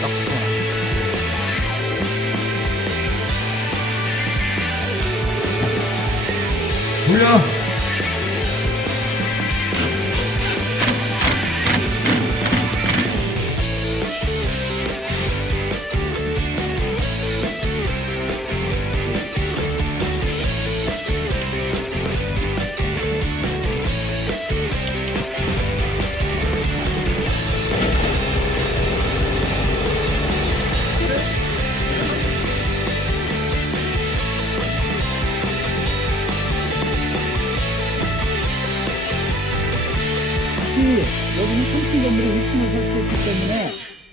딱 붙어놨어. 돌려. 여기는 3층 건물에 1층을 설치했기 때문에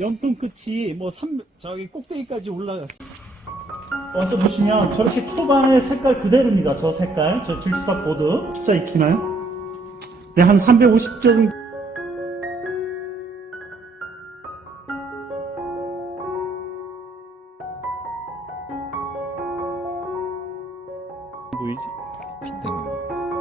연통 끝이 뭐 저기 꼭대기까지 올라갔어요. 와서 보시면 저렇게 토반의 색깔 그대로입니다. 저 색깔, 저 질사 보드. 숫자 익히나요? 네, 한 350 정도. 보이지? 핀 때문에.